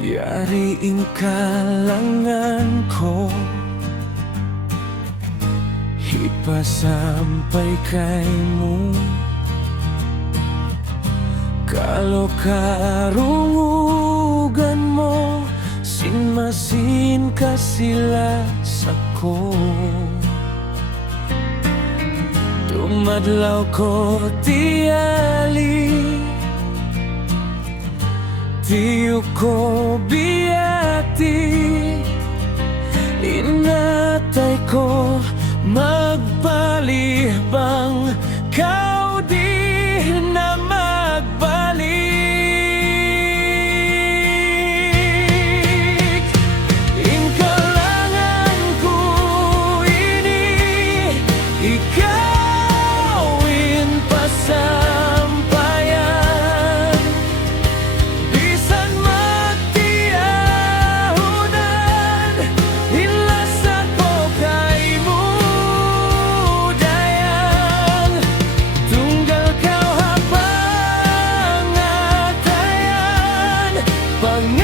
Yariing kalangan ko, ipasampay kay mo. Kalau karungugan mo, sinmasin ka sila sako. Tumadlaw ko tiali, tiyo ko biyati, inatay ko magpalibang kau di na magbalik. Inkalangan ko ini, ikawin pasampayan. Bisan magtiyahunan, inlasak ko kay mo dayang. Tunggal kau hapangatayan, pangayon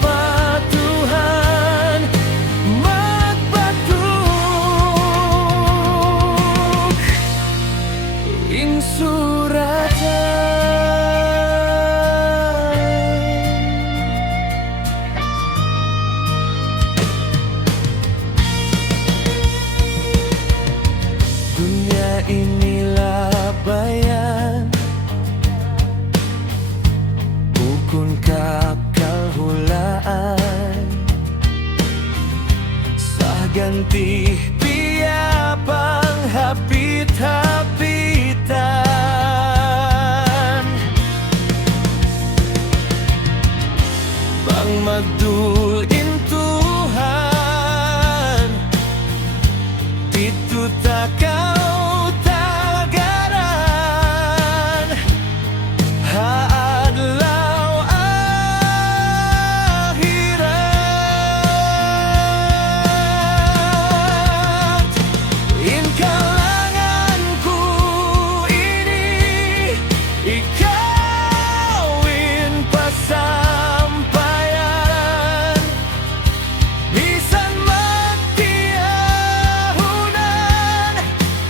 pa Tuhan magbatuk ing suratan. Dunia inilah bayan, bukan kakal hulaan. Sah ganti piapang hapit-hapitan, bang magdulin Tuhan, itu tak kau tagaran. Haadlaw akhirat, inkalanganku ini, ikawin pasampayan. Bisan magtiyahunan,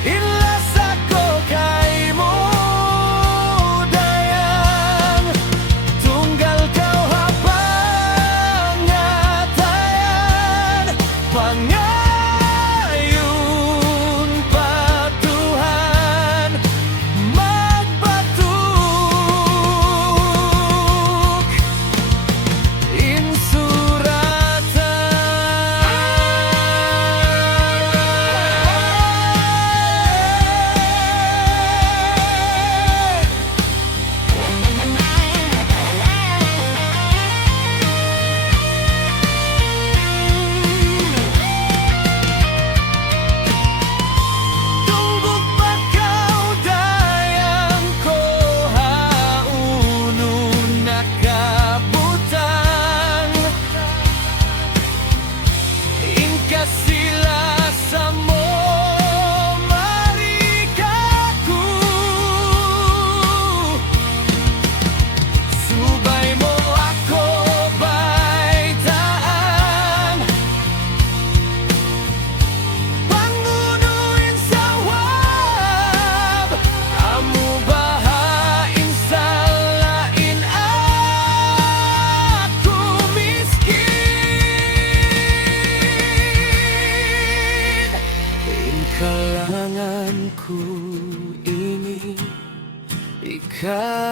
inlasak ko kay mo dayang. Tunggal kau hapangatayan, pangayon pa Tuhan magbatuk in suratan. Tunggu pa kau dayang ko haunun nakabutang, ingka sila sa mo marikaku. Subay mo ako baitaan, pangunuin sa wab, amu bahain salain aku miskin. Inkalanganku ini, ikaw